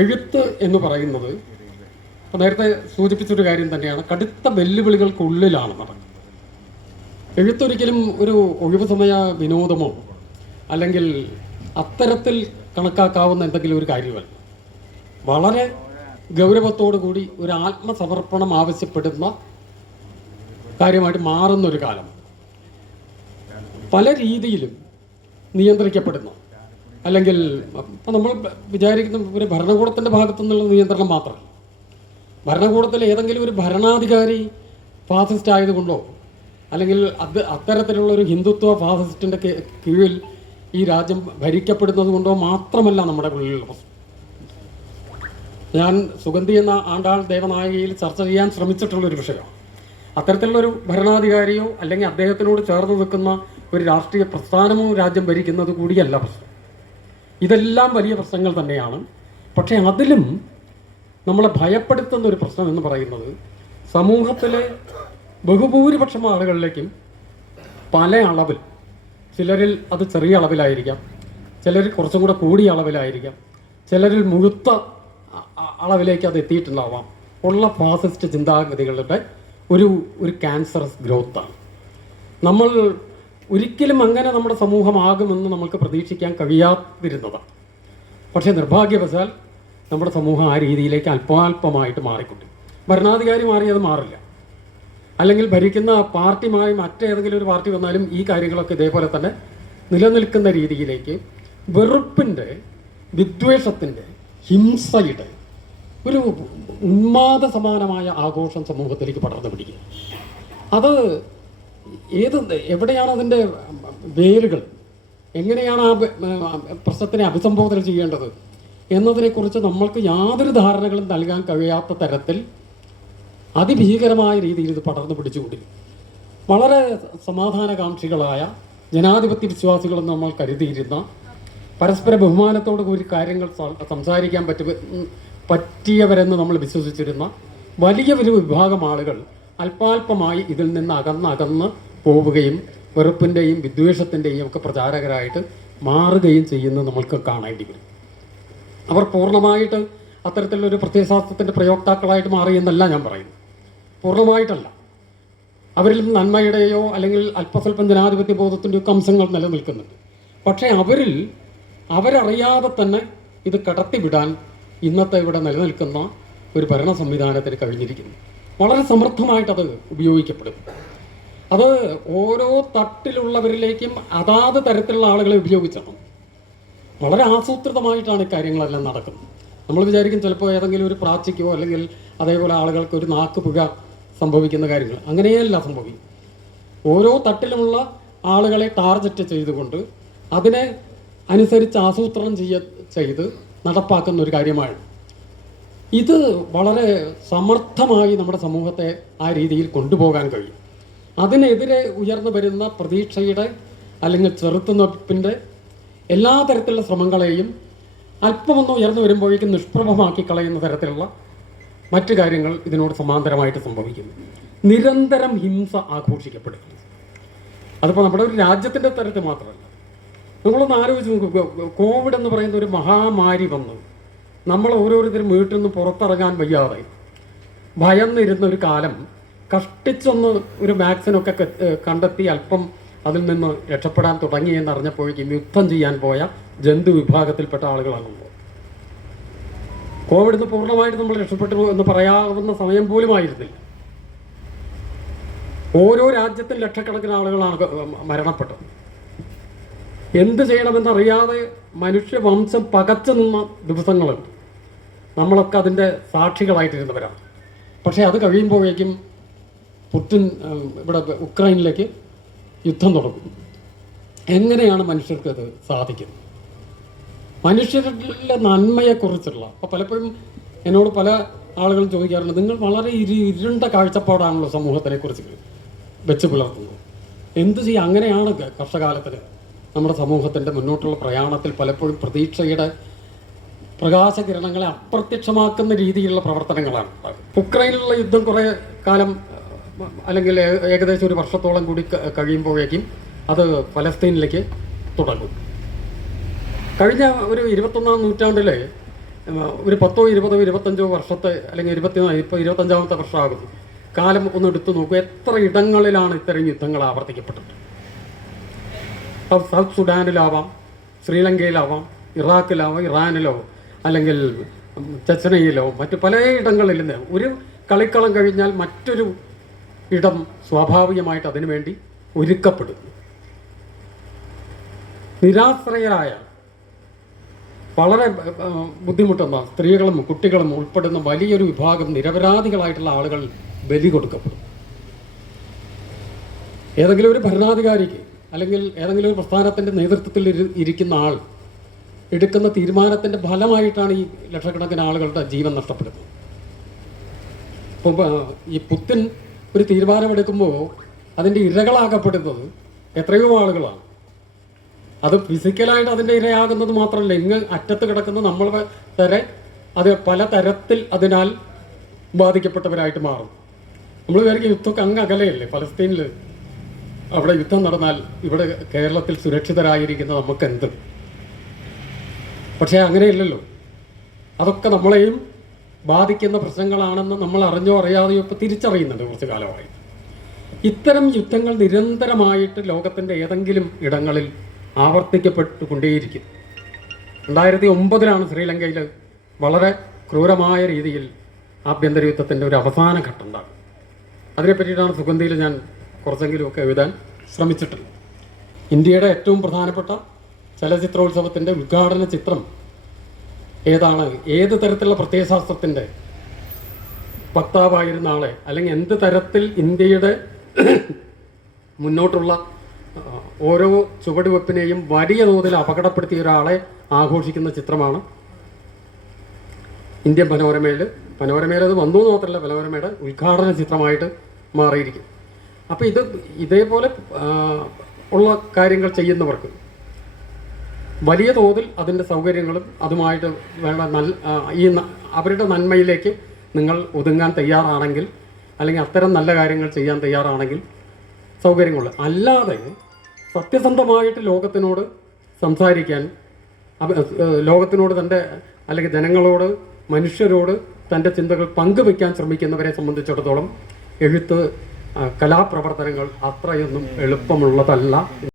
എഴുത്ത് എന്ന് പറയുന്നത് അപ്പോൾ നേരത്തെ സൂചിപ്പിച്ചൊരു കാര്യം തന്നെയാണ്, കടുത്ത വെല്ലുവിളികൾക്കുള്ളിലാണ് നടക്കുന്നത്. എഴുത്തൊരിക്കലും ഒരു ഒഴിവ് സമയ വിനോദമോ അല്ലെങ്കിൽ അത്തരത്തിൽ കണക്കാക്കാവുന്ന എന്തെങ്കിലും ഒരു കാര്യമല്ല. വളരെ ഗൗരവത്തോടു കൂടി ഒരു ആത്മസമർപ്പണം ആവശ്യപ്പെടുന്ന കാര്യമായിട്ട് മാറുന്നൊരു കാലം. പല രീതിയിലും നിയന്ത്രിക്കപ്പെടുന്ന, അല്ലെങ്കിൽ ഇപ്പം നമ്മൾ വിചാരിക്കുന്ന ഒരു ഭരണകൂടത്തിൻ്റെ ഭാഗത്തു നിന്നുള്ള നിയന്ത്രണം മാത്രമല്ല, ഭരണകൂടത്തിൽ ഏതെങ്കിലും ഒരു ഭരണാധികാരി ഫാസിസ്റ്റ് ആയതുകൊണ്ടോ അല്ലെങ്കിൽ അത്തരത്തിലുള്ള ഒരു ഹിന്ദുത്വ ഫാസിസ്റ്റിൻ്റെ കീഴിൽ ഈ രാജ്യം ഭരിക്കപ്പെടുന്നത് കൊണ്ടോ മാത്രമല്ല നമ്മുടെ ഉള്ളിലുള്ള പ്രശ്നം. ഞാൻ സുഗന്ധി എന്ന ആണ്ടാൾ ദേവനായകയിൽ ചർച്ച ചെയ്യാൻ ശ്രമിച്ചിട്ടുള്ളൊരു വിഷയമാണ്. അത്തരത്തിലുള്ളൊരു ഭരണാധികാരിയോ അല്ലെങ്കിൽ അദ്ദേഹത്തിനോട് ചേർന്ന് നിൽക്കുന്ന ഒരു രാഷ്ട്രീയ പ്രസ്ഥാനമോ രാജ്യം ഭരിക്കുന്നത് കൂടിയല്ല പ്രശ്നം. ഇതെല്ലാം വലിയ പ്രശ്നങ്ങൾ തന്നെയാണ്. പക്ഷേ അതിലും നമ്മളെ ഭയപ്പെടുത്തുന്ന ഒരു പ്രശ്നം എന്ന് പറയുന്നത് സമൂഹത്തിലെ ബഹുഭൂരിപക്ഷം ആളുകളിലേക്കും പല അളവിൽ, ചിലരിൽ അത് ചെറിയ അളവിലായിരിക്കാം, ചിലരിൽ കുറച്ചും കൂടെ കൂടിയ അളവിലായിരിക്കാം, ചിലരിൽ മുഴുത്ത അളവിലേക്ക് അത് എത്തിയിട്ടുണ്ടാവാം, ഉള്ള ഫാസിസ്റ്റ് ചിന്താഗതികളുടെ ഒരു ക്യാൻസറസ് ഗ്രോത്താണ്. നമ്മൾ ഒരിക്കലും അങ്ങനെ നമ്മുടെ സമൂഹമാകുമെന്ന് നമുക്ക് പ്രതീക്ഷിക്കാൻ കഴിയാതിരുന്നതാണ്. പക്ഷേ നിർഭാഗ്യവശാൽ നമ്മുടെ സമൂഹം ആ രീതിയിലേക്ക് അല്പാൽപമായിട്ട് മാറിക്കൊണ്ടിരിക്കും. ഭരണാധികാരി മാറിയത് മാറില്ല, അല്ലെങ്കിൽ ഭരിക്കുന്ന പാർട്ടി മാറി മറ്റേതെങ്കിലും ഒരു പാർട്ടി വന്നാലും ഈ കാര്യങ്ങളൊക്കെ ഇതേപോലെ തന്നെ നിലനിൽക്കുന്ന രീതിയിലേക്ക് വെറുപ്പിൻ്റെ, വിദ്വേഷത്തിൻ്റെ, ഹിംസയുടെ ഒരു ഉന്മാദ സമാനമായ ആഘോഷം സമൂഹത്തിലേക്ക് പടർന്നു പിടിക്കുക. അത് എവിടെയാണ് അതിൻ്റെ വേരുകൾ, എങ്ങനെയാണ് ആ പ്രശ്നത്തിനെ അഭിസംബോധന ചെയ്യേണ്ടത് എന്നതിനെക്കുറിച്ച് നമ്മൾക്ക് യാതൊരു ധാരണകളും നൽകാൻ കഴിയാത്ത തരത്തിൽ അതിഭീകരമായ രീതിയിൽ ഇത് പടർന്നു പിടിച്ചുകൊണ്ടിരിക്കും. വളരെ സമാധാനകാംക്ഷികളായ ജനാധിപത്യ വിശ്വാസികളെന്ന് നമ്മൾ കരുതിയിരുന്ന, പരസ്പര ബഹുമാനത്തോടു കൂടി കാര്യങ്ങൾ സംസാരിക്കാൻ പറ്റിയവരെന്ന് നമ്മൾ വിശ്വസിച്ചിരുന്ന വലിയ വിഭാഗം ആളുകൾ അല്പാൽപമായി ഇതിൽ നിന്ന് അകന്ന് പോവുകയും വെറുപ്പിൻ്റെയും വിദ്വേഷത്തിൻ്റെയും ഒക്കെ പ്രചാരകരായിട്ട് മാറുകയും ചെയ്യുന്നത് നമ്മൾക്ക് കാണേണ്ടി വരും. അവർ പൂർണ്ണമായിട്ട് അത്തരത്തിലുള്ളൊരു പ്രത്യയശാസ്ത്രത്തിൻ്റെ പ്രയോക്താക്കളായിട്ട് മാറിയെന്നല്ല ഞാൻ പറയുന്നു, പൂർണ്ണമായിട്ടല്ല. അവരിൽ നന്മയുടെയോ അല്ലെങ്കിൽ അല്പസ്വല്പം ജനാധിപത്യ ബോധത്തിൻ്റെയോ ഒക്കെ അംശങ്ങൾ നിലനിൽക്കുന്നുണ്ട്. പക്ഷേ അവരറിയാതെ തന്നെ ഇത് കടത്തിവിടാൻ ഇന്നത്തെ ഇവിടെ നിലനിൽക്കുന്ന ഒരു ഭരണ സംവിധാനത്തിന് കഴിഞ്ഞിരിക്കുന്നു. വളരെ സമർത്ഥമായിട്ടത് ഉപയോഗിക്കപ്പെടും. അത് ഓരോ തട്ടിലുള്ളവരിലേക്കും അതാത് തരത്തിലുള്ള ആളുകളെ ഉപയോഗിച്ചാണ്. വളരെ ആസൂത്രിതമായിട്ടാണ് കാര്യങ്ങളെല്ലാം നടക്കുന്നത്. നമ്മൾ വിചാരിക്കും ചിലപ്പോൾ ഏതെങ്കിലും ഒരു പ്രാച്ചിക്കോ അല്ലെങ്കിൽ അതേപോലെ ആളുകൾക്ക് ഒരു നാക്ക് പുക സംഭവിക്കുന്ന കാര്യങ്ങൾ, അങ്ങനെയല്ല സംഭവിക്കും. ഓരോ തട്ടിലുമുള്ള ആളുകളെ ടാർഗറ്റ് ചെയ്തുകൊണ്ട് അതിനെ അനുസരിച്ച് ആസൂത്രണം ചെയ്ത് നടപ്പാക്കുന്ന ഒരു കാര്യമാണ് ഇത്. വളരെ സമർത്ഥമായി നമ്മുടെ സമൂഹത്തെ ആ രീതിയിൽ കൊണ്ടുപോകാൻ കഴിയും. അതിനെതിരെ ഉയർന്നു വരുന്ന പ്രതീക്ഷയുടെ അല്ലെങ്കിൽ ചെറുത്തുനിൽപ്പിൻ്റെ എല്ലാ തരത്തിലുള്ള ശ്രമങ്ങളെയും അല്പമൊന്ന് ഉയർന്നു വരുമ്പോഴേക്കും നിഷ്പ്രഭമാക്കി കളയുന്ന തരത്തിലുള്ള മറ്റു കാര്യങ്ങൾ ഇതിനോട് സമാന്തരമായിട്ട് സംഭവിക്കുന്നു. നിരന്തരം ഹിംസ ആഘോഷിക്കപ്പെടുന്നു. അതിപ്പോൾ നമ്മുടെ ഒരു രാജ്യത്തിൻ്റെ തരത്തിൽ മാത്രമല്ല. നമ്മളൊന്ന് ആലോചിച്ച് നോക്കുക, കോവിഡ് എന്ന് പറയുന്ന ഒരു മഹാമാരി വന്നു നമ്മൾ ഓരോരുത്തരും വീട്ടിൽ നിന്ന് പുറത്തിറങ്ങാൻ വയ്യാതെ ഭയന്നിരുന്ന ഒരു കാലം കഷ്ടിച്ചൊന്ന് ഒരു വാക്സിനൊക്കെ കണ്ടെത്തി അല്പം അതിൽ നിന്ന് രക്ഷപ്പെടാൻ തുടങ്ങിയെന്നറിഞ്ഞപ്പോഴേക്കും യുദ്ധം ചെയ്യാൻ പോയ ജന്തു വിഭാഗത്തിൽപ്പെട്ട ആളുകളാണുള്ളത്. കോവിഡിൽ നിന്ന് പൂർണ്ണമായിട്ട് നമ്മൾ രക്ഷപ്പെട്ടു എന്ന് പറയാവുന്ന സമയം പോലും ആയിരുന്നില്ല. ഓരോ രാജ്യത്തും ലക്ഷക്കണക്കിന് ആളുകളാണ് മരണപ്പെട്ടത്. എന്ത് ചെയ്യണമെന്നറിയാതെ മനുഷ്യവംശം പകച്ചു നിന്ന ദിവസങ്ങളുണ്ട്. നമ്മളൊക്കെ അതിൻ്റെ സാക്ഷികളായിട്ടിരുന്നവരാണ്. പക്ഷേ അത് കഴിയുമ്പോഴേക്കും പുടിൻ ഇവിടെ ഉക്രൈനിലേക്ക് യുദ്ധം തുടങ്ങും. എങ്ങനെയാണ് മനുഷ്യർക്ക് അത് സാധിക്കുന്നത്? മനുഷ്യരുടെ നന്മയെക്കുറിച്ചുള്ള, അപ്പോൾ പലപ്പോഴും എന്നോട് പല ആളുകളും ചോദിക്കാറുണ്ട്, നിങ്ങൾ വളരെ ഇരുണ്ട കാഴ്ചപ്പാടാണല്ലോ സമൂഹത്തിനെക്കുറിച്ച് വെച്ച് പുലർത്തുന്നത്. എന്തു ചെയ്യാം? അങ്ങനെയാണ് കർഷകാലത്തിന് നമ്മുടെ സമൂഹത്തിൻ്റെ മുന്നോട്ടുള്ള പ്രയാണത്തിൽ പലപ്പോഴും പ്രതീക്ഷയുടെ പ്രകാശകിരണങ്ങളെ അപ്രത്യക്ഷമാക്കുന്ന രീതിയിലുള്ള പ്രവർത്തനങ്ങളാണ്. ഉക്രൈനിലുള്ള യുദ്ധം കുറേ കാലം അല്ലെങ്കിൽ ഏകദേശം ഒരു വർഷത്തോളം കൂടി കഴിയുമ്പോഴേക്കും അത് ഫലസ്തീനിലേക്ക് തുടങ്ങും. കഴിഞ്ഞ ഒരു 21-ാം നൂറ്റാണ്ടിൽ ഒരു 10, 20, 25 വർഷത്തെ അല്ലെങ്കിൽ 25-ാമത്തെ വർഷമാകുന്നു കാലം ഒന്ന് എടുത്തു നോക്കൂ, എത്ര ഇടങ്ങളിലാണ് ഇത്തരം യുദ്ധങ്ങൾ ആവർത്തിക്കപ്പെട്ടത്. സൗത്ത് സുഡാനിലാവാം, ശ്രീലങ്കയിലാവാം, ഇറാഖിലാവാം, ഇറാനിലോ അല്ലെങ്കിൽ ചെച്ചനയിലോ മറ്റു പലയിടങ്ങളിൽ നിന്ന് ഒരു കളിക്കളം കഴിഞ്ഞാൽ മറ്റൊരു ഇടം സ്വാഭാവികമായിട്ട് അതിനുവേണ്ടി ഒരുക്കപ്പെടുന്നു. നിരാശ്രയരായ വളരെ ബുദ്ധിമുട്ടുന്ന സ്ത്രീകളും കുട്ടികളും ഉൾപ്പെടുന്ന വലിയൊരു വിഭാഗം നിരപരാധികളായിട്ടുള്ള ആളുകൾ ബലി കൊടുക്കപ്പെടും. ഏതെങ്കിലും ഒരു ഭരണാധികാരിക്ക് അല്ലെങ്കിൽ ഏതെങ്കിലും ഒരു പ്രസ്ഥാനത്തിൻ്റെ നേതൃത്വത്തിൽ ഇരിക്കുന്ന ആൾ എടുക്കുന്ന തീരുമാനത്തിൻ്റെ ഫലമായിട്ടാണ് ഈ ലക്ഷക്കണക്കിന് ആളുകളുടെ ജീവൻ നഷ്ടപ്പെടുന്നത്. അപ്പോൾ ഈ പുത്തിൻ ഒരു തീരുമാനമെടുക്കുമ്പോൾ അതിൻ്റെ ഇരകളാക്കപ്പെടുന്നത് എത്രയോ ആളുകളാണ്. അത് ഫിസിക്കലായിട്ട് അതിൻ്റെ ഇരയാകുന്നത് മാത്രമല്ല, ഇങ്ങ് അറ്റത്ത് കിടക്കുന്ന നമ്മൾ വരെ അത് പല തരത്തിൽ അതിനാൽ ബാധിക്കപ്പെട്ടവരായിട്ട് മാറും. നമ്മൾ വിചാരിക്കും യുദ്ധമൊക്കെ അങ്ങ് അകലെയല്ലേ, ഫലസ്തീനിൽ അവിടെ യുദ്ധം നടന്നാൽ ഇവിടെ കേരളത്തിൽ സുരക്ഷിതരായിരിക്കുന്ന നമുക്കെന്ത്. പക്ഷേ അങ്ങനെയല്ലല്ലോ. അതൊക്കെ നമ്മളെയും ബാധിക്കുന്ന പ്രശ്നങ്ങളാണെന്ന് നമ്മൾ അറിഞ്ഞോ അറിയാതെയോ ഇപ്പോൾ തിരിച്ചറിയുന്നുണ്ട് കുറച്ച് കാലമായി. ഇത്തരം യുദ്ധങ്ങൾ നിരന്തരമായിട്ട് ലോകത്തിൻ്റെ ഏതെങ്കിലും ഇടങ്ങളിൽ ആവർത്തിക്കപ്പെട്ടുകൊണ്ടേയിരിക്കും. 2009 ശ്രീലങ്കയിൽ വളരെ ക്രൂരമായ രീതിയിൽ ആഭ്യന്തര യുദ്ധത്തിൻ്റെ ഒരു അവസാന ഘട്ടം ഉണ്ടാകും. അതിനെപ്പറ്റിയിട്ടാണ് സുഗന്ധിയിൽ ഞാൻ കുറച്ചെങ്കിലുമൊക്കെ എഴുതാൻ ശ്രമിച്ചിട്ടുള്ളത്. ഇന്ത്യയുടെ ഏറ്റവും പ്രധാനപ്പെട്ട ചലച്ചിത്രോത്സവത്തിൻ്റെ ഉദ്ഘാടന ചിത്രം ഏതാണ്, ഏത് തരത്തിലുള്ള പ്രത്യയശാസ്ത്രത്തിൻ്റെ വക്താവായിരുന്ന ആളെ അല്ലെങ്കിൽ എന്ത് തരത്തിൽ ഇന്ത്യയുടെ മുന്നോട്ടുള്ള ഓരോ ചുവടുവെപ്പിനെയും വലിയ തോതിൽ അപകടപ്പെടുത്തിയ ഒരാളെ ആഘോഷിക്കുന്ന ചിത്രമാണ് ഇന്ത്യൻ പനോരമയിൽ അത് വന്നു എന്ന് മാത്രമല്ല, പനോരമയുടെ ഉദ്ഘാടന ചിത്രമായിട്ട് മാറിയിരിക്കും. അപ്പോൾ ഇതേപോലെ ഉള്ള കാര്യങ്ങൾ ചെയ്യുന്നവർക്ക് വലിയ തോതിൽ അതിൻ്റെ സൗകര്യങ്ങളും അതുമായിട്ട് വേണ്ട അവരുടെ നന്മയിലേക്ക് നിങ്ങൾ ഒതുങ്ങാൻ തയ്യാറാണെങ്കിൽ അല്ലെങ്കിൽ അത്തരം നല്ല കാര്യങ്ങൾ ചെയ്യാൻ തയ്യാറാണെങ്കിൽ സൗകര്യങ്ങൾ, അല്ലാതെ സത്യസന്ധമായിട്ട് ലോകത്തിനോട് സംസാരിക്കാൻ, ലോകത്തിനോട് തൻ്റെ അല്ലെങ്കിൽ ജനങ്ങളോട്, മനുഷ്യരോട് തൻ്റെ ചിന്തകൾ പങ്കുവയ്ക്കാൻ ശ്രമിക്കുന്നവരെ സംബന്ധിച്ചിടത്തോളം എഴുത്ത്, കലാപ്രവർത്തനങ്ങൾ അത്രയൊന്നും എളുപ്പമുള്ളതല്ല.